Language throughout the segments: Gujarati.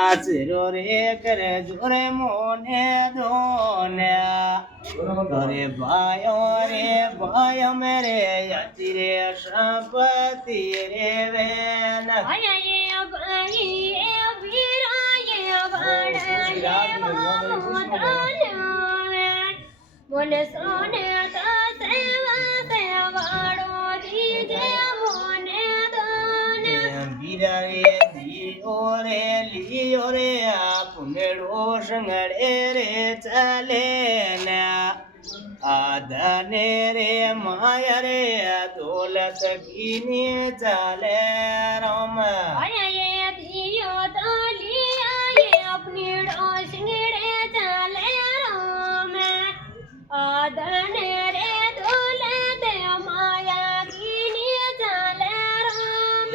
આચરો રે કરે જોરે મોને દોને કરે ભાઈ મેરે યાતી રે સંપત્તિ રે વેન આયા ભાઈ એ વીરાય વાડાય મોને સોને તા સેવા સેવાડો દીજે મોને દોને વીરા રે દિયો રે લિયો રે પુનેડો સંગડે રે ચાલે ના આધને રે માયા રે દોલત કીને ચાલે રામ આયા દિયો તો લિયાય અપની ડોસંગડે ચાલે રામ આદને રે દોલત માયા કીને ચાલે રામ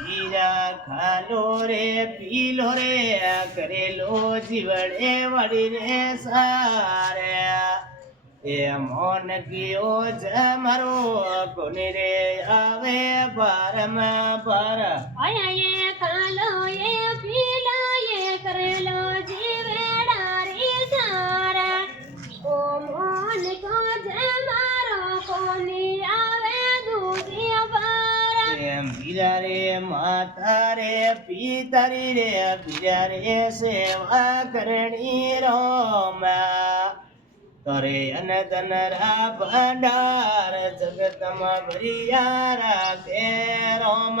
વીરા ખાલો રે પીલો રે કરેલો જીવડે વળી રે સારે એ મોન કયો જમરો કોને રે આવે પરમ પર આયા ખાલો એ પીલો એ કરેલો જીવેડા રે સારા ઓ મોન કો જમારો કોની આવે દૂધી પર એમ વીરા રે માતા રે પિતારી રે વીરા રે સેવા કરણી રોમા કરે અનદન રા ભંડાર જગતમાં ભરિયા રાખે રોમ